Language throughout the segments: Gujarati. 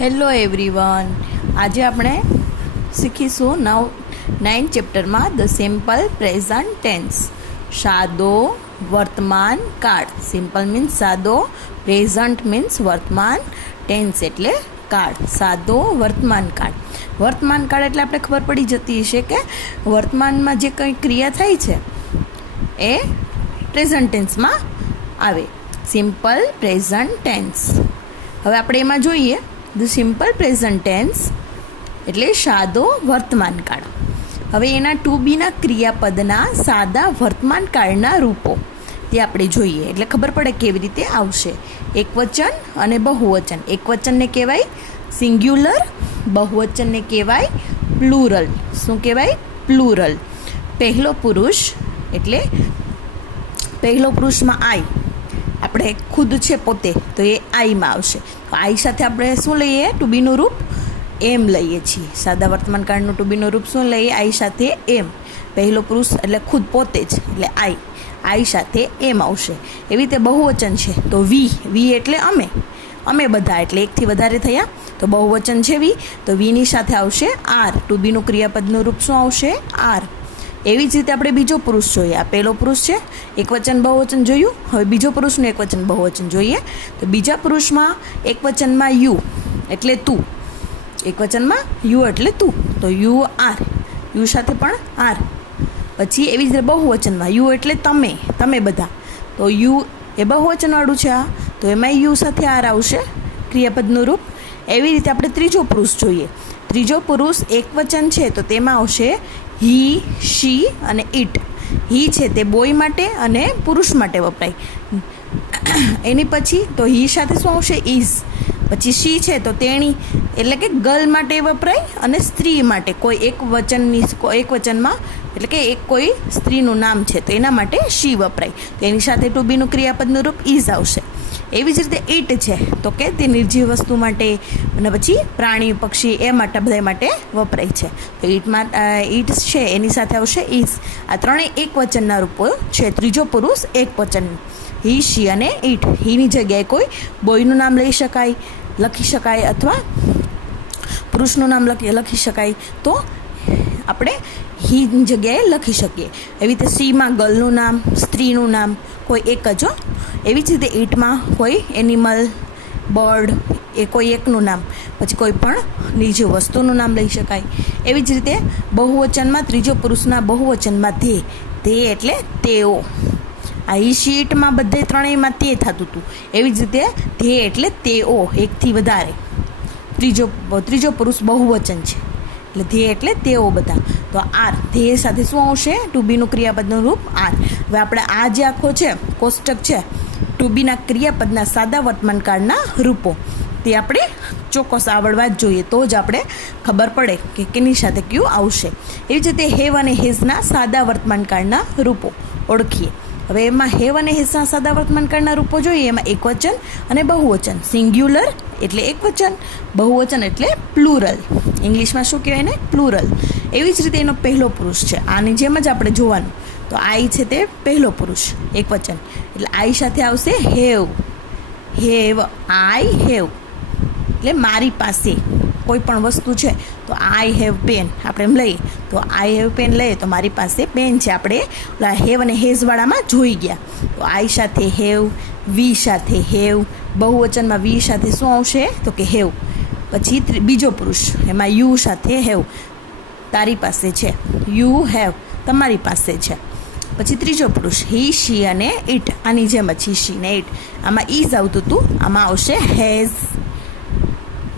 હેલો એવરીવન, આજે આપણે શીખીશું 9 ચેપ્ટરમાં ધ સિમ્પલ પ્રેઝન્ટ ટેન્સ. સાદો વર્તમાન કાળ. સિમ્પલ મીન્સ સાદો, પ્રેઝન્ટ મીન્સ વર્તમાન, ટેન્સ એટલે કાળ. સાદો વર્તમાન કાળ. વર્તમાન કાળ એટલે આપણે ખબર પડી જતી હશે કે વર્તમાનમાં જે કંઈ ક્રિયા થાય છે એ પ્રેઝન્ટ ટેન્સમાં આવે. Simple present tense. હવે આપણે એમાં જોઈએ ધ સિમ્પલ પ્રેઝન્ટ ટેન્સ એટલે સાદો વર્તમાન કાળ. હવે એના ટુ બીના ક્રિયાપદના સાદા વર્તમાન કાળના રૂપો તે આપણે જોઈએ એટલે ખબર પડે કેવી રીતે આવશે. એકવચન અને બહુવચન. એકવચનને કહેવાય સિંગ્યુલર, બહુવચનને કહેવાય પ્લુરલ. શું કહેવાય? પ્લુરલ. પહેલો પુરુષ એટલે પહેલો પુરુષમાં આઈ, આપણે ખુદ છે પોતે, તો એ આઈમાં આવશે. તો આઈ સાથે આપણે શું લઈએ? ટુ બીનું રૂપ એમ લઈએ છીએ. સાદા વર્તમાન કાળનું ટુ બીનું રૂપ શું લઈએ? આઈ સાથે એમ. પહેલો પુરુષ એટલે ખુદ પોતે જ એટલે આઈ, આઈ સાથે એમ આવશે. એવી રીતે બહુવચન છે તો વી, વી એટલે અમે, અમે બધા એટલે એકથી વધારે થયા તો બહુવચન છે વી, તો વીની સાથે આવશે આર. ટુ બીનું ક્રિયાપદનું રૂપ શું આવશે? આર. એવી જ રીતે આપણે બીજો પુરુષ જોઈએ. આ પહેલો પુરુષ છે, એકવચન બહુવચન જોયું. હવે બીજો પુરુષનું એકવચન બહુવચન જોઈએ. તો બીજા પુરુષમાં એકવચનમાં યુ એટલે તું, એકવચનમાં યુ એટલે તું, તો યુ આર, યુ સાથે પણ આર. પછી એવી જ રીતે બહુવચનમાં યુ એટલે તમે, તમે બધા, તો યુ એ બહુવચનવાળું છે આ, તો એમાં યુ સાથે આર આવશે ક્રિયાપદનું રૂપ. એવી રીતે આપણે ત્રીજો પુરુષ જોઈએ. ત્રીજો પુરુષ એકવચન છે તો તેમાં આવશે હી, શી અને ઇટ. હી છે તે બોય માટે અને પુરુષ માટે વપરાય. એની પછી તો હી સાથે શું આવશે? ઇઝ. પછી શી છે તો તેણી એટલે કે ગર્લ માટે વપરાય અને સ્ત્રી માટે કોઈ એક વચનની એક વચનમાં એટલે કે એક કોઈ સ્ત્રીનું નામ છે તો એના માટે શી વપરાય, તો એની સાથે ટુ બીનું ક્રિયાપદનું રૂપ ઇઝ આવશે. એવી જ રીતે ઇટ છે તો કે તે નિર્જીવ વસ્તુ માટે અને પછી પ્રાણી પક્ષી એ માટે બધા માટે વપરાય છે, તો ઇટ છે એની સાથે આવશે ઇઝ. આ ત્રણેય એક વચનના રૂપો છે. ત્રીજો પુરુષ એક વચન, હી, શી અને ઇટ. હીની જગ્યાએ કોઈ બોયનું નામ લઈ શકાય, લખી શકાય, અથવા પુરુષનું નામ લખી શકાય તો આપણે હીની જગ્યાએ લખી શકીએ. એવી રીતે સીમાં ગર્લનું નામ, સ્ત્રીનું નામ કોઈ એક જ. એવી જ રીતે ઈટમાં કોઈ એનિમલ, બર્ડ એ કોઈ એકનું નામ, પછી કોઈ પણ નિર્જીવ વસ્તુનું નામ લઈ શકાય. એવી જ રીતે બહુવચનમાં ત્રીજો પુરુષના બહુવચનમાં તે, તે એટલે તેઓ. આ ઈ શીટમાં બધે ત્રણેયમાં તે થતું હતું. એવી જ રીતે તે એટલે તેઓ, એકથી વધારે. ત્રીજો પુરુષ બહુવચન છે એટલે ધ્યેય એટલે તેઓ બધા, તો આર. ધ્યેય સાથે શું આવશે? ટુ બીનું ક્રિયાપદનું રૂપ આર. હવે આપણે આ જે આખો છે કોષ્ટક છે ટુ બીના ક્રિયાપદના સાદા વર્તમાન કાળના રૂપો તે આપણે ચોક્કસ આવડવા જ જોઈએ, તો જ આપણે ખબર પડે કે કેની સાથે કયું આવશે. એવી જ રીતે હેવ અને હેઝના સાદા વર્તમાન કાળના રૂપો ઓળખીએ. હવે એમાં હેવ અને હેઝના સાદા વર્તમાન કાળના રૂપો જોઈએ. એમાં એકવચન અને બહુવચન. સિંગ્યુલર એટલે એકવચન, બહુવચન એટલે પ્લુરલ. ઇંગ્લિશમાં શું કહેવાય ને? પ્લુરલ. એવી જ રીતે એનો પહેલો પુરુષ છે. આની જેમ જ આપણે જોવાનું. તો આઈ છે તે પહેલો પુરુષ એકવચન એટલે આઈ સાથે આવશે હેવ. હેવ, આઈ હેવ એટલે મારી પાસે કોઈ પણ વસ્તુ છે તો આઈ હેવ પેન આપણે એમ લઈએ, તો આઈ હેવ પેન લઈએ તો મારી પાસે પેન છે. આપણે હેવ અને હેઝવાળામાં જોઈ ગયા. તો આઈ સાથે હેવ, વી સાથે હેવ, બહુવચનમાં વી સાથે શું આવશે? તો કે હેવ. પછી બીજો પુરુષ એમાં યુ સાથે હેવ, તારી પાસે છે. યુ હેવ, તમારી પાસે છે. પછી ત્રીજો પુરુષ હી, શી અને ઇટ. આની જેમ જ હી, શી ને ઇટ. આમાં ઇઝ આવતું હતું, આમાં આવશે હેઝ.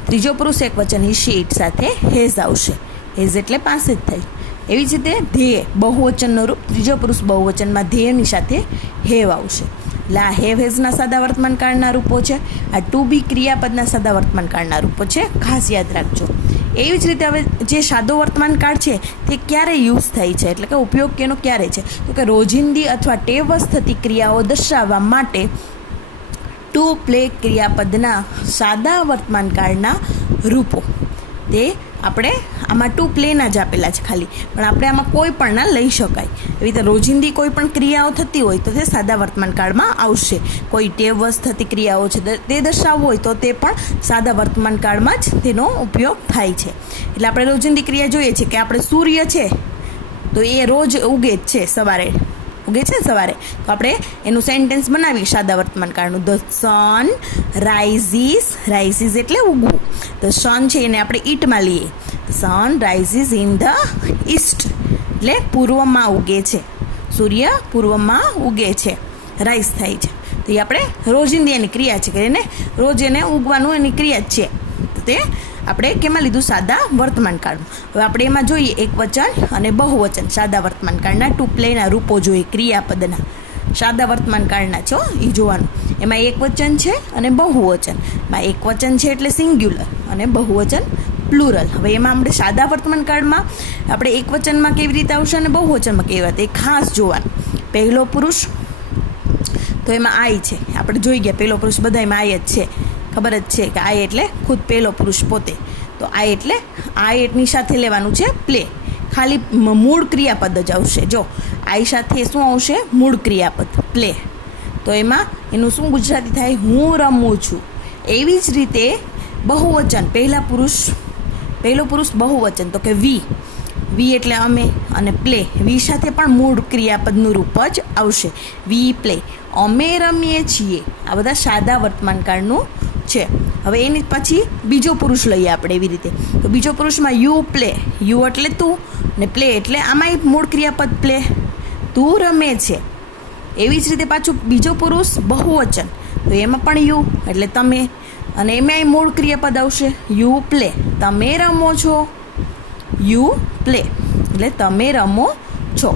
ત્રીજો પુરુષ એક વચન હી, શી, ઇટ સાથે હેઝ આવશે. હેઝ એટલે પાસે જ થઈ. એવી જ રીતે ધ્યેય બહુવચનનું રૂપ. ત્રીજો પુરુષ બહુવચનમાં ધ્યેયની સાથે હેવ આવશે. એટલે આ હેવ હેઝના સાદા વર્તમાન કાળના રૂપો છે. આ ટુ બી ક્રિયાપદના સાદા વર્તમાન કાળના રૂપો છે, ખાસ યાદ રાખજો. એવી જ રીતે હવે જે સાદો વર્તમાન કાળ છે તે ક્યારે યુઝ થાય છે એટલે કે ઉપયોગ કેનો ક્યારે છે? તો કે રોજિંદી અથવા ટેવસ થતી ક્રિયાઓ દર્શાવવા માટે ટુ પ્લે ક્રિયાપદના સાદા વર્તમાન કાળના રૂપો તે આપણે આમાં ટુ પ્લેના જ આપેલા છે ખાલી, પણ આપણે આમાં કોઈ પણના લઈ શકાય. એવી રીતે રોજિંદી કોઈ પણ ક્રિયાઓ થતી હોય તો તે સાદા વર્તમાન કાળમાં આવશે. કોઈ ટેવવશ થતી ક્રિયાઓ છે તે દર્શાવવું હોય તો તે પણ સાદા વર્તમાન કાળમાં જ તેનો ઉપયોગ થાય છે. એટલે આપણે રોજિંદી ક્રિયા જોઈએ છીએ કે આપણે સૂર્ય છે તો એ રોજ ઉગે જ છે, સવારે ઉગે છે સવારે, તો આપણે એનું સેન્ટેન્સ બનાવીએ સાદા વર્તમાન કાળનું. ધ સન રાઇઝીસ એટલે ઉગવું. ધ સન છે એને આપણે ઈટમાં લઈએ. સન રાઇઝીસ ઇન ધ ઈસ્ટ એટલે પૂર્વમાં ઉગે છે. સૂર્ય પૂર્વમાં ઉગે છે, રાઈઝ થાય છે. તો એ આપણે રોજિંદી એની ક્રિયા છે કે એને રોજ એને ઉગવાનું એની ક્રિયા જ છે. તો તે આપણે કેમાં લીધું? સાદા વર્તમાન કાળમાં. હવે આપણે એમાં જોઈએ એકવચન અને બહુવચન. સાદા વર્તમાન કાળના ટુ પ્લેના રૂપો જોઈએ ક્રિયાપદના. સાદા વર્તમાન કાળના છો એ જોવાનું. એમાં એકવચન છે અને બહુવચન. એમાં એકવચન છે એટલે સિંગ્યુલર અને બહુવચન પ્લુરલ. હવે એમાં આપણે સાદા વર્તમાન કાળમાં આપણે એકવચનમાં કેવી રીતે આવશે અને બહુવચનમાં કેવી રીતે, એ ખાસ જોવાનું. પહેલો પુરુષ તો એમાં આઈ છે, આપણે જોઈ ગયા. પહેલો પુરુષ બધામાં આઈ જ છે, ખબર જ છે કે આઈ એટલે ખુદ પહેલો પુરુષ પોતે. તો આઈ એટલે આઈ એટલી સાથે લેવાનું છે પ્લે. ખાલી મૂળ ક્રિયાપદ જ આવશે. જો આઈ સાથે શું આવશે? મૂળ ક્રિયાપદ પ્લે. તો એમાં એનું શું ગુજરાતી થાય? હું રમું છું. એવી જ રીતે બહુવચન પહેલો પુરુષ બહુવચન તો કે વી એટલે અમે, અને પ્લે વી સાથે પણ મૂળ ક્રિયાપદનું રૂપ જ આવશે. વી પ્લે, અમે રમીએ છીએ. આ બધા સાદા વર્તમાન કાળનું છે. હવે એની પછી બીજો પુરુષ લઈએ આપણે એવી રીતે. તો બીજો પુરુષમાં યુ પ્લે. યુ એટલે તું ને પ્લે એટલે આમાંય મૂળ ક્રિયાપદ પ્લે, તું રમે છે. એવી જ રીતે પાછું બીજો પુરુષ બહુવચન તો એમાં પણ યુ એટલે તમે, અને એમાંય મૂળ ક્રિયાપદ આવશે યુ પ્લે. તમે રમો છો, યુ પ્લે એટલે તમે રમો છો.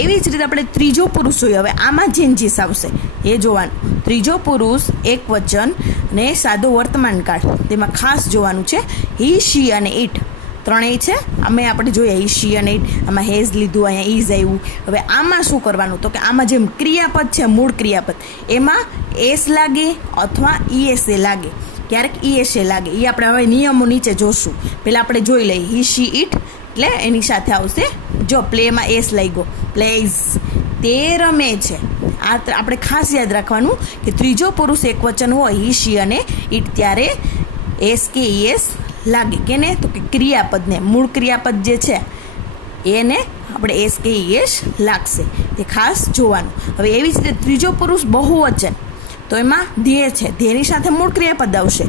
એવી જ રીતે આપણે ત્રીજો પુરુષ જોઈએ. હવે આમાં ચેન્જીસ આવશે એ જોવાનું. ત્રીજો પુરુષ એકવચન ને સાદો વર્તમાન કાળ, તેમાં ખાસ જોવાનું છે હી, શી અને ઇટ ત્રણેય છે. આપણે જોઈએ હી, શી અને ઇટ. આમાં હેઝ લીધું, અહીંયા ઇઝ આવ્યું. હવે આમાં શું કરવાનું? તો કે આમાં જેમ ક્રિયાપદ છે મૂળ ક્રિયાપદ, એમાં એસ લાગે અથવા ઈએસએ લાગે, ક્યારેક ઈએસએ લાગે. એ આપણે હવે નિયમો નીચે જોશું. પહેલાં આપણે જોઈ લઈએ. હી, શી, ઇટ એટલે એની સાથે આવશે જો પ્લેમાં એસ લાગ્યો, પ્લેઝ, તે રમે છે. આ આપણે ખાસ યાદ રાખવાનું કે ત્રીજો પુરુષ એકવચન હોય હી, શી અને ઇટ, ત્યારે એસ કે ઈએસ લાગે. કેને? તો કે ક્રિયાપદને, મૂળ ક્રિયાપદ જે છે એને આપણે એસ કે ઈએસ લાગશે. તે ખાસ જોવાનું. હવે એવી જ રીતે ત્રીજો પુરુષ બહુવચન તો એમાં ધ્યેય છે, ધ્યેયની સાથે મૂળ ક્રિયાપદ આવશે.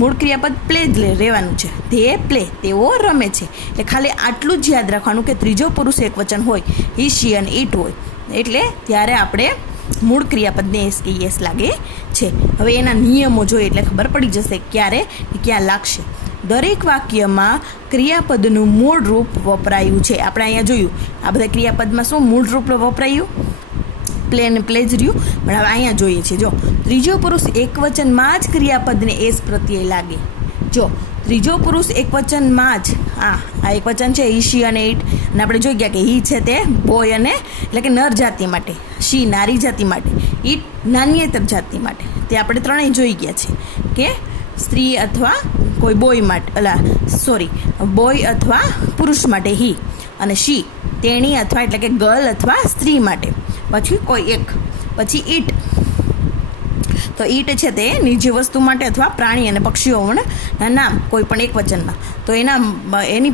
મૂળ ક્રિયાપદ પ્લે જ રહેવાનું છે. ધ્યેય પ્લે, તેઓ રમે છે. એટલે ખાલી આટલું જ યાદ રાખવાનું કે ત્રીજો પુરુષ એકવચન હોય હી, શી અને ઇટ હોય એટલે ત્યારે આપણે મૂળ ક્રિયાપદને એસ કે યસ લાગે છે. હવે એના નિયમો જોઈએ એટલે ખબર પડી જશે ક્યારે ક્યાં લાગશે. દરેક વાક્યમાં ક્રિયાપદનું મૂળ રૂપ વપરાયું છે. આપણે અહીંયા જોયું આ બધા ક્રિયાપદમાં શું મૂળ રૂપ વપરાયું? પ્લે અને પ્લે જ રહ્યું. પણ હવે અહીંયા જોઈએ છે જો ત્રીજો પુરુષ એકવચનમાં જ ક્રિયાપદને એસ પ્રત્યય લાગે. જો ત્રીજો પુરુષ એકવચનમાં જ આ એકવચન છે હી, શી અને ઇટ, અને આપણે જોઈ ગયા કે હી છે તે બોય અને એટલે કે નર જાતિ માટે, શી નારી જાતિ માટે, ઇટ નાન્યેતર જાતિ માટે. તે આપણે ત્રણેય જોઈ ગયા છે કે સ્ત્રી અથવા કોઈ બોય માટે બોય અથવા પુરુષ માટે હી, અને શી તેણી અથવા એટલે કે ગર્લ અથવા સ્ત્રી માટે. પછી કોઈ એક, પછી ઈટ તો ઈટ છે તે નિર્જીવ વસ્તુ માટે અથવા પ્રાણી અને પક્ષીઓના નામ કોઈ પણ એક વચનમાં. તો એની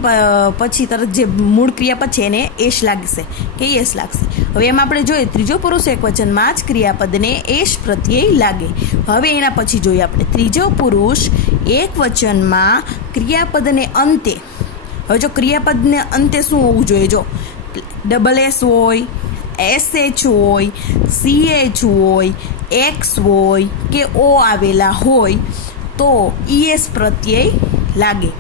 પછી તરત જે મૂળ ક્રિયાપદ છે એને એશ લાગશે કે યસ લાગશે. હવે એમાં આપણે જોઈએ ત્રીજો પુરુષ એક વચનમાં જ ક્રિયાપદને એશ પ્રત્યય લાગે. હવે એના પછી જોઈએ આપણે ત્રીજો પુરુષ એક વચનમાં ક્રિયાપદને અંતે. હવે જો ક્રિયાપદને અંતે શું હોવું જોઈએ? જો ડબલ એસ હોય, SH હોય, CH હોય, X હોય કે O આવેલા હોય તો ES પ્રત્યય લાગે.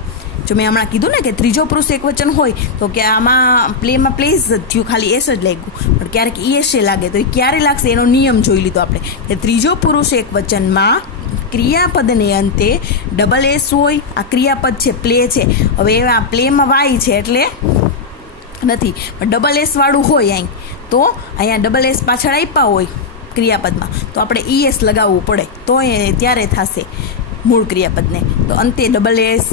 જો મેં હમણાં કીધું ને કે ત્રીજો પુરુષ એક વચન હોય તો કે આમાં પ્લેમાં પ્લેસ જ થયું, ખાલી એસ જ લાગ્યું, પણ ક્યારેક ES લાગે તો એ ક્યારે લાગશે એનો નિયમ જોઈ લીધો આપણે કે ત્રીજો પુરુષ એક વચનમાં ક્રિયાપદને અંતે ડબલ એસ હોય. આ ક્રિયાપદ છે પ્લે છે. હવે આ પ્લેમાં વાય છે એટલે નથી, પણ ડબલ એસ વાળું હોય અહીં તો અહીંયા ડબલ એસ પાછળ આપ્યા હોય ક્રિયાપદમાં તો આપણે ES લગાવવું પડે તો એ ત્યારે થશે. મૂળ ક્રિયાપદને. તો અંતે double S,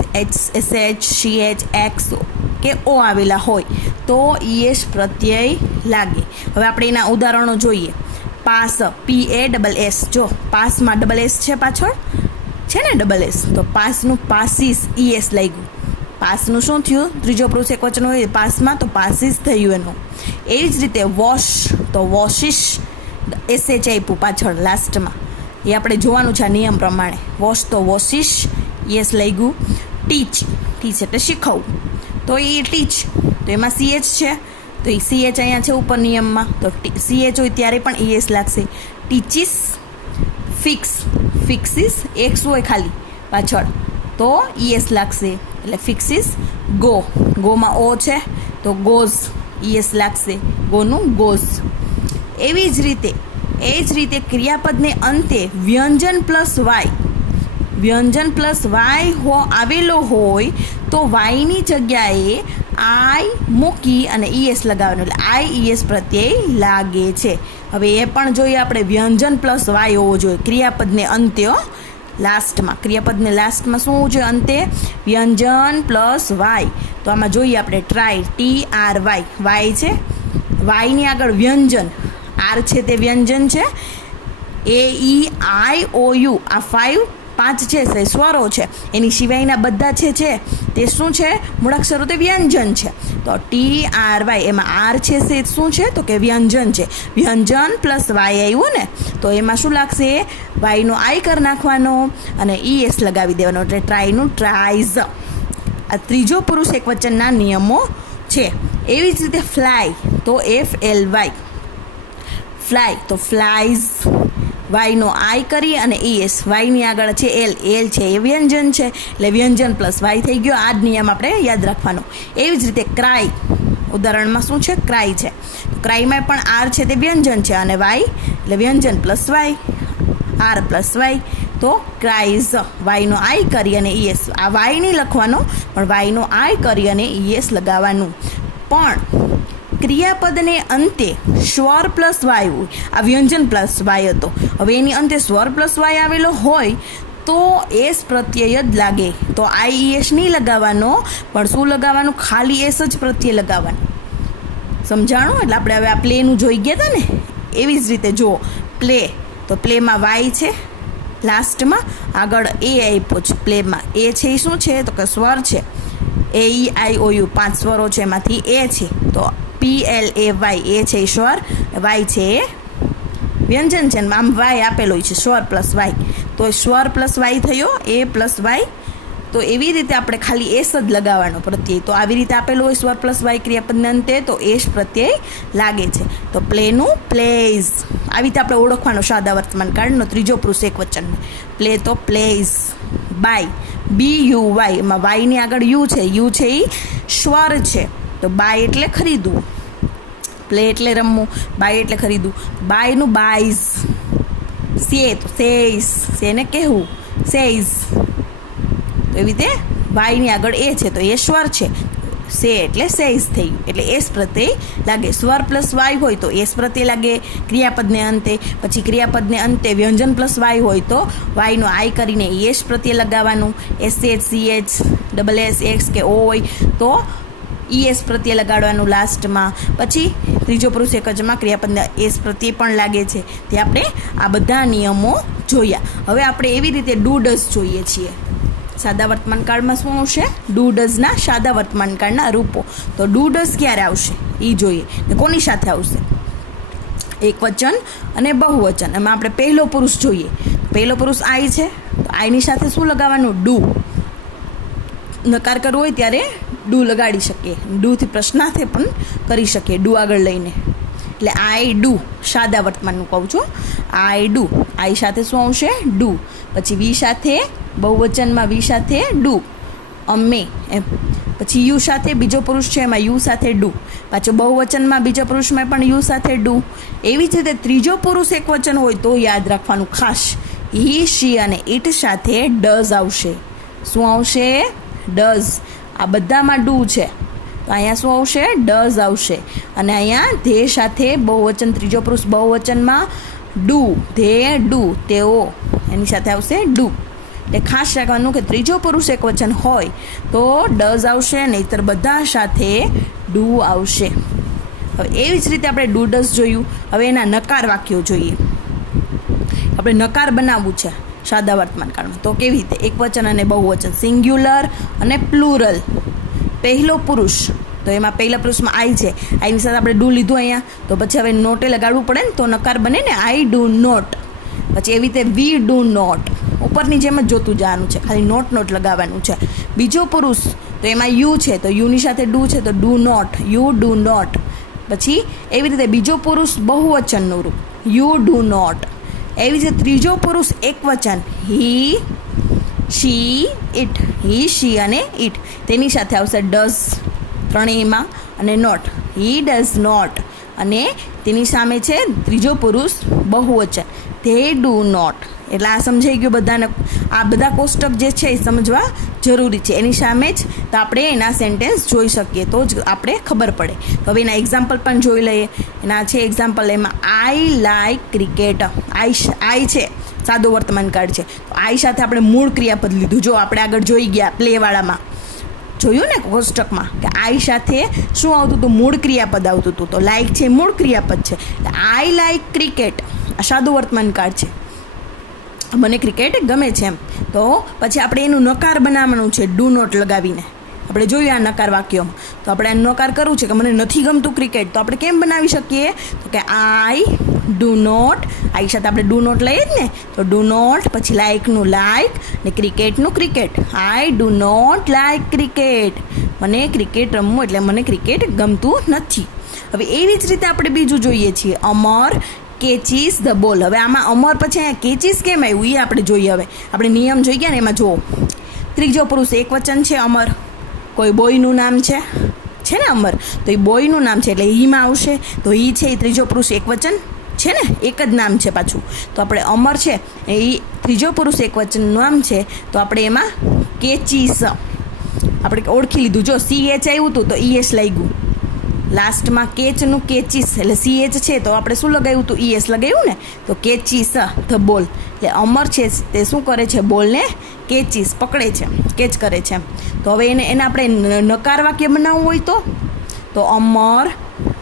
SH, CH, X કે O આવેલા હોય તો ES પ્રત્યય લાગે. હવે આપણે એના ઉદાહરણો જોઈએ. Pass, PASS. જો પાસમાં ડબલ એસ છે, પાછળ છે ને ડબલ એસ, તો પાસનું પાસીસ ES લાગ્યું. પાસનું શું થયું? ત્રીજો પુરુષ એકવચન હોય પાસમાં તો પાસીસ થયું એનું. એવી જ રીતે વોશ, તો વોશિશ SH આપ્યું પાછળ લાસ્ટમાં. એ આપણે જોવાનું છે આ નિયમ પ્રમાણે. વોશ તો વોશિશ ES લાગ્યું. ટીચ એટલે શીખવવું, તો એ ટીચ, તો એમાં CH છે, તો એ CH અહીંયા છે ઉપર નિયમમાં, તો CH હોય ત્યારે પણ ES લાગશે. ટીચીસ, ફિક્સીસ X હોય ખાલી પાછળ તો ES લાગશે, એટલે ફિક્સીસ. ગોમાં O છે તો ગોઝ ES લાગશે, ગોનું ગોઝ. એવી જ રીતે ક્રિયાપદને અંતે વ્યંજન પ્લસ વાય આવેલો હોય તો વાયની જગ્યાએ આઈ મૂકી અને ES લગાવવાનું, એટલે IES પ્રત્યય લાગે છે. હવે એ પણ જોઈએ આપણે, વ્યંજન પ્લસ વાય હોવો જોઈએ ક્રિયાપદને અંતે. ક્રિયાપદને લાસ્ટમાં શું હોવું જોઈએ? અંતે વ્યંજન પ્લસ વાય. તો આમાં જોઈએ આપણે ટ્રાય, TRY, વાય છે, વાયની આગળ વ્યંજન, R છે તે વ્યંજન છે, AEIOU આ 5 છે તે સ્વરો છે, એની સિવાયના બધા છે તે શું છે? મૂળાક્ષરો તે વ્યંજન છે. તો TRY એમાં R છે તે શું છે? તો કે વ્યંજન છે. વ્યંજન પ્લસ વાય આવ્યું ને, તો એમાં શું લાગશે? વાયનો આઈ કરી નાખવાનો અને ES લગાવી દેવાનો, એટલે ટ્રાયનું ટ્રાઇઝ. આ ત્રીજો પુરુષ એકવચનના નિયમો છે. એવી જ રીતે ફ્લાય, તો FLY, ફ્લાય તો ફ્લાઇઝ, વાયનો આઈ કરી અને ES, વાયની આગળ છે L છે એ વ્યંજન છે, એટલે વ્યંજન પ્લસ વાય થઈ ગયો. આ જ નિયમ આપણે યાદ રાખવાનો. એવી જ રીતે ક્રાય, ઉદાહરણમાં શું છે? ક્રાય છે, ક્રાયમાં પણ R છે તે વ્યંજન છે અને વાય એટલે વ્યંજન plus Y, R plus Y, તો ક્રાઇઝ. વાયનો આઈ કરી અને ES, આ વાય નહીં લખવાનો પણ વાયનો આઈ કરી અને ES લગાવવાનું. પણ ક્રિયાપદને અંતે સ્વર પ્લસ વાય હોય, આ વ્યંજન પ્લસ વાય હતો, હવે એની અંતે સ્વર પ્લસ વાય આવેલો હોય તો એસ પ્રત્યય જ લાગે. તો IES નહીં લગાવવાનો, પણ શું લગાવવાનું? ખાલી એસ જ પ્રત્યય લગાવવાનું. સમજાણું? એટલે આપણે હવે આ પ્લેનું જોઈ ગયા હતા ને, એવી જ રીતે જુઓ પ્લે, તો પ્લેમાં વાય છે, લાસ્ટમાં આગળ એ આપ્યો છે. પ્લેમાં એ છે એ શું છે? તો કે સ્વર છે. AEIOU 5 સ્વરો છે, એમાંથી એ છે, તો PLAY એ છે સ્વર, વાય છે એ વ્યંજન છે. આમ વાય આપેલો છે, સ્વર પ્લસ વાય, તો સ્વર પ્લસ વાય થયો, એ પ્લસ વાય. તો એવી રીતે આપણે ખાલી એસ જ લગાવવાનો પ્રત્યય. તો આવી રીતે આપેલું હોય સ્વર પ્લસ વાય ક્રિયાપદને અંતે, તો એસ પ્રત્યય લાગે છે. તો પ્લેનું પ્લેઝ. આવી રીતે આપણે ઓળખવાનો સાદા વર્તમાન કાળનો ત્રીજો પુરુષ એકવચન. પ્લે તો પ્લેઝ. બાય, BUY, એમાં વાયની આગળ યુ છે, યુ છે એ સ્વર છે, તો બાય એટલે ખરીદવું, પ્લે એટલે રમવું, બાય એટલે ખરીદવું. બાયનું બાયઝ. સે તો સેઝ, સેને કહેવું, સેઝ. તો એવી રીતે વાયની આગળ એ છે તો એ સ્વર છે, સે એટલે સેઝ થઈ ગયું, એટલે એસ પ્રત્યય લાગે. સ્વર પ્લસ વાય હોય તો એસ પ્રત્યય લાગે ક્રિયાપદને અંતે. પછી ક્રિયાપદને અંતે વ્યંજન પ્લસ વાય હોય તો વાયનો આઈ કરીને એસ પ્રત્યય લગાવવાનું. SH, CH, SSX કે O હોય તો ES પ્રત્યય લગાડવાનું લાસ્ટમાં. પછી ત્રીજો પુરુષ એકવચનમાં ક્રિયાપદને એસ પ્રત્યય પણ લાગે છે. તે આપણે આ બધા નિયમો જોયા. હવે આપણે એવી રીતે ડુ ડઝ જોઈએ છીએ. સાદા વર્તમાન કાળમાં શું આવશે? ડુ ડઝના સાદા વર્તમાન કાળના રૂપો. તો ડુ ડઝ ક્યારે આવશે એ જોઈએ, ને કોની સાથે આવશે? એકવચન અને બહુવચન. એમાં આપણે પહેલો પુરુષ જોઈએ. પહેલો પુરુષ આઈ છે, તો આઈની સાથે શું લગાવવાનું? ડુ. નકાર કરવો હોય ત્યારે ડુ લગાડી શકીએ. ડુથી પ્રશ્નાર્થ પણ કરી શકીએ, ડુ આગળ લઈને. એટલે આઈ ડુ, સાદા વર્તમાનનું કહું છું. આઈ ડુ, આઈ સાથે શું આવશે? ડુ. પછી વી સાથે, બહુવચનમાં વી સાથે ડુ, અમે એમ. પછી યુ સાથે બીજો પુરુષ છે એમાં યુ સાથે ડુ. પાછું બહુવચનમાં બીજા પુરુષમાં પણ યુ સાથે ડુ. એવી જ રીતે ત્રીજો પુરુષ એકવચન હોય તો યાદ રાખવાનું ખાસ, હી, શી અને ઇટ સાથે ડઝ આવશે. શું આવશે? ડઝ. આ બધામાં ડુ છે તો અહીંયા શું આવશે? ડઝ આવશે. અને અહીંયા ધે સાથે બહુવચન, ત્રીજો પુરુષ બહુવચનમાં ડુ, ધે ડુ, તેઓ, એની સાથે આવશે ડુ. એટલે ખાસ રાખવાનું કે ત્રીજો પુરુષ એકવચન હોય તો ડઝ આવશે, નહીંતર બધા સાથે ડુ આવશે. હવે એવી જ રીતે આપણે ડુ ડઝ જોયું. હવે એના નકાર વાક્યો જોઈએ. આપણે નકાર બનાવવું છે સાદા વર્તમાન કાળમાં, તો કેવી રીતે? એકવચન અને બહુવચન, સિંગ્યુલર અને પ્લુરલ. પહેલો પુરુષ, તો એમાં પહેલા પુરુષમાં આઈ છે, આઈની સાથે આપણે ડુ લીધું અહીંયા, તો પછી હવે નોટે લગાડવું પડે ને, તો નકાર બને ને, આઈ ડુ નોટ. પછી એવી રીતે વી ડુ નોટ, ઉપરની જેમ જ જોતું જવાનું છે, ખાલી નોટ લગાવવાનું છે. બીજો પુરુષ, તો એમાં યુ છે, તો યુની સાથે ડુ છે, તો do not, you do not. પછી એવી રીતે બીજો પુરુષ બહુવચનનું રૂપ, યુ ડુ નોટ. એવી રીતે ત્રીજો પુરુષ એકવચન, હી, શી, ઇટ. હી, શી અને ઇટ, તેની સાથે આવશે ડઝ ત્રણેયમાં, અને નોટ, હી ડઝ નોટ. અને તેની સામે છે ત્રીજો પુરુષ બહુવચન, ધે ડુ નોટ. એટલે આ સમજાઈ ગયું બધાને. આ બધા કોષ્ટક જે છે એ સમજવા જરૂરી છે. એની સામે જ તો આપણે એના સેન્ટેન્સ જોઈ શકીએ, તો જ આપણે ખબર પડે. તો હવે એના એક્ઝામ્પલ પણ જોઈ લઈએ. એના છે એક્ઝામ્પલ, એમાં આઈ લાઈક ક્રિકેટ. આઈ છે, સાદો વર્તમાન કાળ છે, તો આઈ સાથે આપણે મૂળ ક્રિયાપદ લીધું. જો આપણે આગળ જોઈ ગયા પ્લેવાળામાં, જોયું ને કોષ્ટકમાં કે આઈ સાથે શું આવતું હતું? મૂળ ક્રિયાપદ આવતું હતું. તો લાઈક છે મૂળ ક્રિયાપદ છે. આઈ લાઈક ક્રિકેટ, આ સાદું વર્તમાન કાળ છે, મને ક્રિકેટ ગમે છે એમ. તો પછી આપણે એનું નકાર બનાવવાનું છે ડુ નોટ લગાવીને. આપણે જોયું આ નકાર વાક્યોમાં, તો આપણે આ નકાર કરવું છે કે મને નથી ગમતું ક્રિકેટ, તો આપણે કેમ બનાવી શકીએ? તો કે આઈ ડુ નોટ, આઈ સાથે આપણે ડુ નોટ લઈએ જ ને, તો ડુ નોટ, પછી લાઇકનું લાઇક ને ક્રિકેટનું cricket. I do not like cricket, મને ક્રિકેટ રમવું એટલે મને ક્રિકેટ ગમતું નથી. હવે એવી જ રીતે આપણે બીજું જોઈએ છીએ, અમર કેચીસ ધ બોલ. હવે આમાં અમર પછી અહીંયા કેચીસ કેમ આવ્યું એ આપણે જોઈએ. હવે આપણે નિયમ જોઈ ગયા ને, એમાં જુઓ, ત્રીજો પુરુષ એકવચન છે અમર, કોઈ બોયનું નામ છે ને અમર, તો એ બોયનું નામ છે એટલે હીમાં આવશે. તો ઈ છે એ ત્રીજો પુરુષ એકવચન છે ને, એક જ નામ છે પાછું. તો આપણે અમર છે એ ત્રીજો પુરુષ એકવચનનું નામ છે, તો આપણે એમાં કેચીસ આપણે ઓળખી લીધું. જો સી એચ આવ્યું હતું તો ઈએસ લાગ્યું, લાસ્ટમાં કેચનું કેચીસ એટલે સી એચ છે, તો આપણે શું લગાવ્યું હતું? ઈએસ લગાવ્યું ને, તો કેચીસ ધ બોલ. એટલે અમર છે તે શું કરે છે? બોલને કેચીસ પકડે છે, કેચ કરે છે. તો હવે એને આપણે નકાર વાક્ય બનાવવું હોય તો અમર,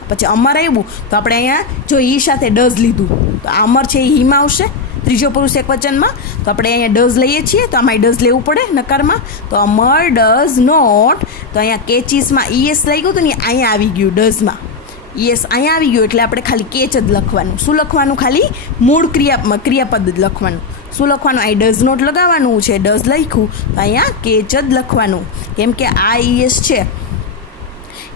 પછી અમર આવ્યું તો આપણે અહીંયા જો ઈ સાથે ડઝ લીધું, તો અમર છે એ હીમાં આવશે ત્રીજો પુરુષ એકવચનમાં. તો આપણે અહીંયા ડઝ લઈએ છીએ, તો આમાં ડઝ લેવું પડે નકારમાં. તો અમર ડઝ નોટ, તો અહીંયા કેચીસમાં ઈએસ લાગ્યું હતું ને, અહીંયા આવી ગયું ડઝમાં ઈએસ અહીંયા આવી ગયું, એટલે આપણે ખાલી કેચ જ લખવાનું. શું લખવાનું? ખાલી મૂળ ક્રિયાપદ જ લખવાનું. શું લખવાનું? આ ડઝ નોટ લગાવવાનું છે, ડઝ લખ્યું તો અહીંયા કેચ જ લખવાનું, કેમ કે આ ઈએસ છે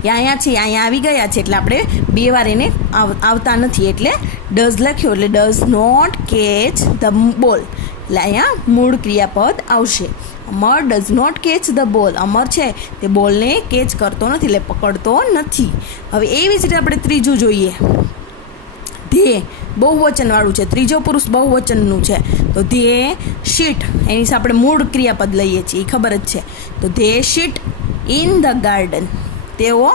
અહીંયા છે, અહીંયા આવી ગયા છે, એટલે આપણે બે વાર એને આવતા નથી, એટલે ડઝ લખ્યો એટલે ડઝ નોટ કેચ ધ બોલ, એટલે અહીંયા મૂળ ક્રિયાપદ આવશે. Amar does not catch the ball, Amar છે તે બોલને કેચ કરતો નથી એટલે પકડતો નથી. હવે એવી જ રીતે આપણે ત્રીજું જોઈએ, ધ્યેય બહુવચનવાળું છે, ત્રીજો પુરુષ બહુવચનનું છે, તો ધ્યેય શીટ, એની સાથે આપણે મૂળ ક્રિયાપદ લઈએ છીએ, એ ખબર જ છે. તો ધ્યેય શીટ ઇન ધ ગાર્ડન, તેઓ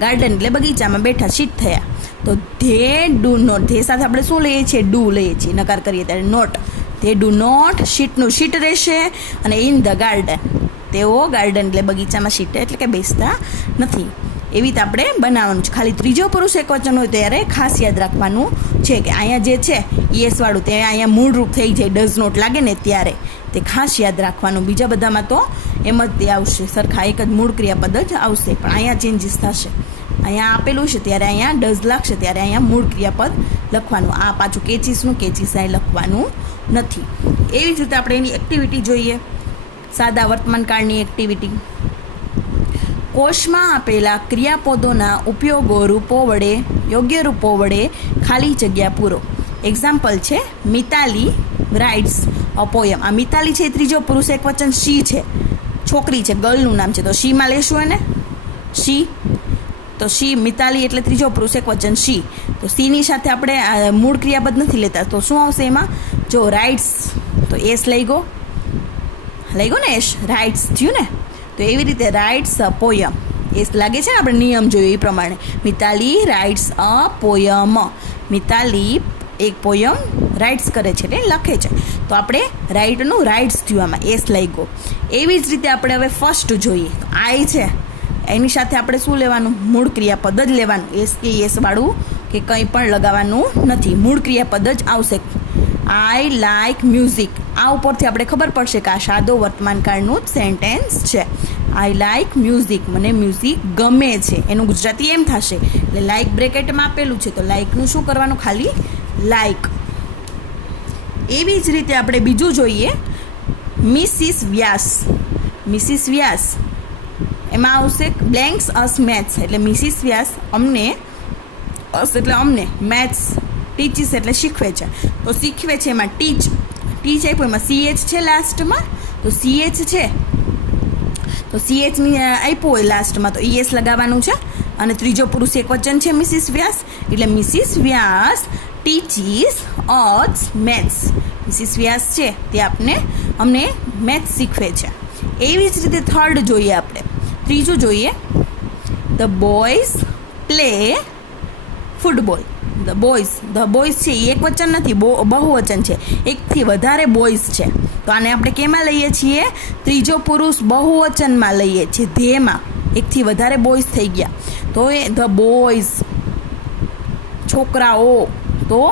ગાર્ડન એટલે બગીચામાં બેઠા શીટ થયા. તો ધે ડુ નોટ, ધે સાથે આપણે શું લઈએ છીએ? ડુ લઈએ છીએ, નકાર કરીએ ત્યારે નોટ. ધે ડુ નોટ, શીટનું શીટ રહેશે, અને ઇન ધ ગાર્ડન, તેઓ ગાર્ડન એટલે બગીચામાં શીટ એટલે કે બેસતા નથી. એવી રીતે આપણે બનાવવાનું છે. ખાલી ત્રીજો પુરુષ એકવચન હોય ત્યારે ખાસ યાદ રાખવાનું છે કે અહીંયા જે છે ઈએસ વાળું તે અહીંયા મૂળરૂપ થઈ જાય, ડઝ નોટ લાગે ને ત્યારે, તે ખાસ યાદ રાખવાનું. બીજા બધામાં તો એમ જ તે આવશે, સરખા એક જ મૂળ ક્રિયાપદ જ આવશે, પણ અહીંયા ચેન્જીસ થશે. અહીંયા આપેલું છે ત્યારે અહીંયા ડઝ લાગશે, ત્યારે અહીંયા મૂળ ક્રિયાપદ લખવાનું. આ પાછું કેચીસનું કેચીસ અહીં લખવાનું નથી. એવી જ રીતે આપણે એની એક્ટિવિટી જોઈએ, સાદા વર્તમાન કાળની એક્ટિવિટી. કોષમાં આપેલા ક્રિયાપદોના ઉપયોગો રૂપો વડે, યોગ્ય રૂપો વડે ખાલી જગ્યા પૂરો. એક્ઝામ્પલ છે મિતાલી રાઇટ્સ અ પોયમ. આ મિતાલી છે ત્રીજો પુરુષ એકવચન, શી છે છોકરી છે, ગર્લનું નામ છે, તો શીમાં લેશું એને શી. તો શી, મિતાલી એટલે ત્રીજો પુરુષ એકવચન શી. તો સીની સાથે આપણે મૂળ ક્રિયાપદ નથી લેતા, તો શું આવશે એમાં? જો રાઇટ્સ, તો એસ લઈ ગયો ને, એસ રાઇટ્સ થયું ને. તો એવી રીતે રાઇટ્સ અ પોયમ, એ લાગે છે ને આપણે નિયમ જોયું એ પ્રમાણે. Mitali writes a poem, Mitali એક પોયમ રાઇટ્સ કરે છે એટલે લખે છે. તો તો આપણે રાઇટનું રાઇટ્સ થયું, આમાં એસ લાગ્યો. એવી જ રીતે આપણે હવે ફર્સ્ટ જોઈએ. આઈ છે એની સાથે આપણે શું લેવાનું? મૂળ ક્રિયાપદ જ લેવાનું. એસ કે એસ વાળું કે કંઈ પણ લગાવવાનું નથી, મૂળ ક્રિયાપદ જ આવશે. આઈ લાઇક મ્યુઝિક, આ ઉપરથી આપણે ખબર પડશે કે આ સાદો વર્તમાનકાળનું જ સેન્ટેન્સ છે. આઈ લાઇક મ્યુઝિક, મને મ્યુઝિક ગમે છે, એનું ગુજરાતી એમ થશે. એટલે લાઇક બ્રેકેટમાં આપેલું છે તો લાઇકનું શું કરવાનું? ખાલી લાઇક. એવી જ રીતે આપણે બીજું જોઈએ. મિસિસ વ્યાસ, મિસિસ વ્યાસ એમાં આવશે બ્લેન્ક્સ અસ મેથ્સ, એટલે મિસિસ વ્યાસ અમને, અસ એટલે અમને, મેથ્સ ટીચીસ એટલે શીખવે છે. તો શીખવે છે એમાં ટીચ આપ્યું, એમાં CH છે લાસ્ટમાં, તો CH છે તો CHની આપ્યું હોય લાસ્ટમાં તો ES લગાવવાનું છે. અને ત્રીજો પુરુષ એકવચન છે મિસિસ વ્યાસ, એટલે મિસિસ વ્યાસ ટીચીસ અસ મેથ્સ. મિસિસ વ્યાસ છે તે અમને મેથ્સ શીખવે છે. એવી જ રીતે થર્ડ જોઈએ આપણે. ત્રીજું જોઈએ. The boys play football. The boys છે એ એકવચન નથી, બહુવચન છે, એકથી વધારે બોયઝ છે. તો આને આપણે કેમાં લઈએ છીએ? ત્રીજો પુરુષ બહુવચનમાં લઈએ છીએ, ધ્યેયમાં. એકથી વધારે બોયઝ થઈ ગયા તો એ ધ બોયઝ, છોકરાઓ. તો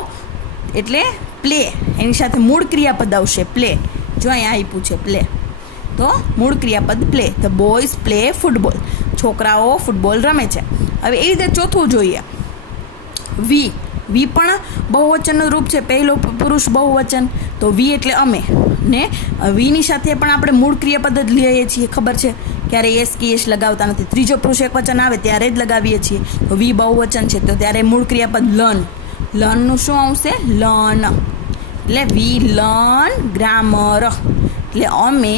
એટલે પ્લે, એની સાથે મૂળ ક્રિયાપદ આવશે પ્લે. જો અહીંયા આપ્યું છે પ્લે, તો મૂળ ક્રિયાપદ play. The boys play football, છોકરાઓ ફૂટબોલ રમે છે. હવે એ રીતે ચોથું જોઈએ. વી પણ બહુવચનનું રૂપ છે, પહેલો પુરુષ બહુવચન, તો વી એટલે અમે. ને વીની સાથે પણ આપણે મૂળ ક્રિયાપદ જ લઈએ છીએ, ખબર છે, ક્યારે એસ કે એસ લગાવતા નથી. ત્રીજો પુરુષ એકવચન આવે ત્યારે જ લગાવીએ છીએ. તો વી બહુવચન છે તો ત્યારે મૂળ ક્રિયાપદ લર્ન. લર્નનું શું આવશે? લર્ન. એટલે વી લર્ન ગ્રામર, એટલે અમે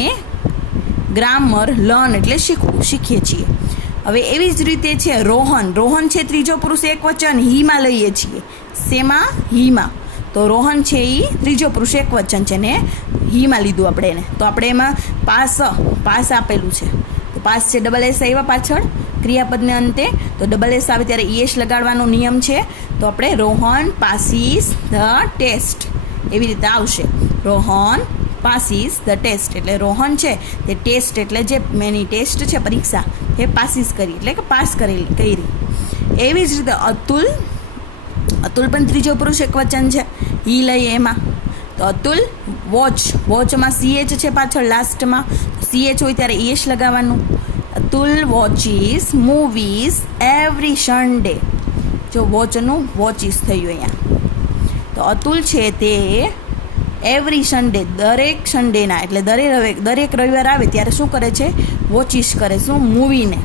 ગ્રામર લર્ન એટલે શીખીએ છીએ. હવે એવી જ રીતે છે રોહન છે ત્રીજો પુરુષ એકવચન, હીમાં લઈએ છીએ. શેમાં? હીમાં. તો રોહન છે એ ત્રીજો પુરુષ એકવચન છે ને હીમાં લીધું આપણે એને. તો આપણે એમાં પાસ આપેલું છે, તો પાસ છે ડબલ એસ આવ્યા પાછળ ક્રિયાપદને અંતે, તો ડબલ એસ આવે ત્યારે ES લગાડવાનો નિયમ છે. તો આપણે રોહન પાસીસ ધ ટેસ્ટ, એવી રીતે આવશે. રોહન પાસીસ ધ ટેસ્ટ, એટલે રોહન છે તે ટેસ્ટ એટલે જે મેની ટેસ્ટ છે પરીક્ષા એ પાસીસ કરી એટલે કે પાસ કરી. એવી જ રીતે અતુલ પણ ત્રીજો પુરુષ એકવચન છે, ઈ લઈએ એમાં. તો અતુલ વોચમાં CH છે પાછળ લાસ્ટમાં, CH હોય ત્યારે ES લગાવવાનું. Atul watches movies every Sunday, જો વોચનું વોચીસ થયું અહીંયા. તો અતુલ છે તે એવરી સન્ડે, દરેક સન્ડેના એટલે દરેક રવિવાર આવે ત્યારે શું કરે છે? વોચીસ કરે. શું? મૂવીને.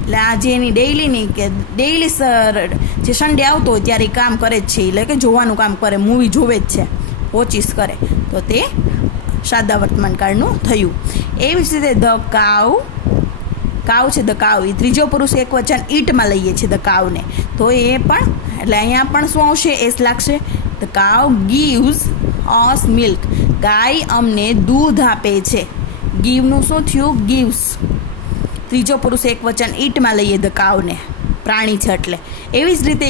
એટલે આ જે એની ડેઇલીની કે ડેઇલી જે સન્ડે આવતો હોય ત્યારે કામ કરે જ છે, એટલે કે જોવાનું કામ કરે, મૂવી જોવે જ છે, વોચીસ કરે. તો તે સાદા વર્તમાનકાળનું થયું. એવી જ રીતે ધ કાવ છે, ધ કાવ એ ત્રીજો પુરુષ એકવચન ઈટમાં લઈએ છીએ ધ કાવને. તો એ પણ એટલે અહીંયા પણ શું આવશે? એસ લાગશે. The cow gives us milk, ગાય અમને દૂધ આપે છે. ગીવનું શું થયું? ગીવ્સ. ત્રીજો પુરુષ એકવચન ઈટમાં લઈએ ધ કાવને, પ્રાણી છે એટલે. એવી જ રીતે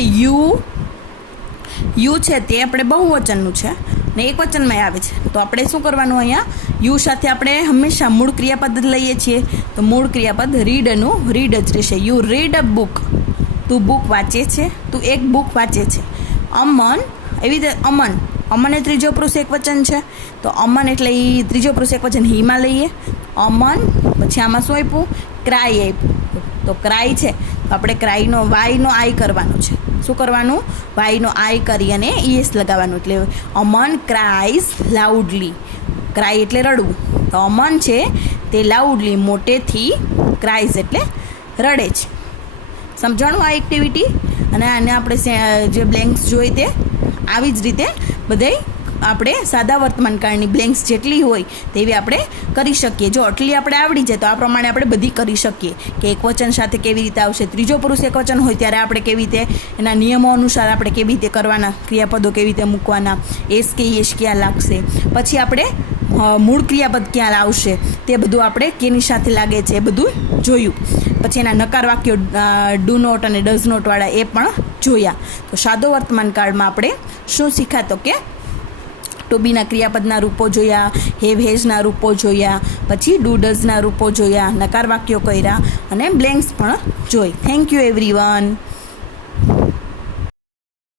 યુ છે તે આપણે બહુવચનનું છે ને એકવચનમાં આવે છે. તો આપણે શું કરવાનું? અહીંયા યુ સાથે આપણે હંમેશા મૂળ ક્રિયાપદ જ લઈએ છીએ. તો મૂળ ક્રિયાપદ રીડનું રીડ જ રહેશે. યુ રીડ અ બુક, તું બુક વાંચે છે, તું એક બુક વાંચે છે. અમન, એવી રીતે અમન એ ત્રીજો પુરુષ એકવચન છે, તો અમન એટલે એ ત્રીજો પુરુષ એકવચન હીમાં લઈએ. અમન પછી આમાં શું આપ્યું? ક્રાય આપ્યું. તો ક્રાય છે તો આપણે ક્રાયનો વાયનો આઈ કરવાનો છે. શું કરવાનું? વાયનો આઈ કરી અને ES લગાવવાનું. એટલે અમન ક્રાઇઝ લાઉડલી, ક્રાય એટલે રડવું. તો અમન છે તે લાઉડલી મોટેથી, ક્રાઇઝ એટલે રડે છે. સમજાણું આ એક્ટિવિટી? અને આને આપણે જે બ્લેન્ક્સ જોઈ તે આવી જ રીતે બધાય આપણે સાદા વર્તમાનકાળની બ્લેન્ક્સ જેટલી હોય તેવી આપણે કરી શકીએ. જો આટલી આપણે આવડી જાય તો આ પ્રમાણે આપણે બધી કરી શકીએ કે એકવચન સાથે કેવી રીતે આવશે, ત્રીજો પુરુષ એકવચન હોય ત્યારે આપણે કેવી રીતે એના નિયમો અનુસાર આપણે કેવી રીતે કરવાના, ક્રિયાપદો કેવી રીતે મૂકવાના, એસ કે એસ ક્યાં લાગશે, પછી આપણે મૂળ ક્રિયાપદ ક્યાં આવશે તે બધું આપણે કેની સાથે લાગે છે એ બધું જોયું. પછી એના નકાર વાક્યો ડુ નોટ અને ડઝ નોટવાળા એ પણ જોયા. તો સાદો વર્તમાન કાળમાં આપણે શું શીખ્યા? તો કે ટુ બીના ક્રિયાપદના રૂપો જોયા, હેવ હેઝના રૂપો જોયા, પછી ડુ ડઝના રૂપો જોયા, નકાર વાક્યો કર્યા અને બ્લેન્ક્સ પણ જોઈ. Thank you everyone.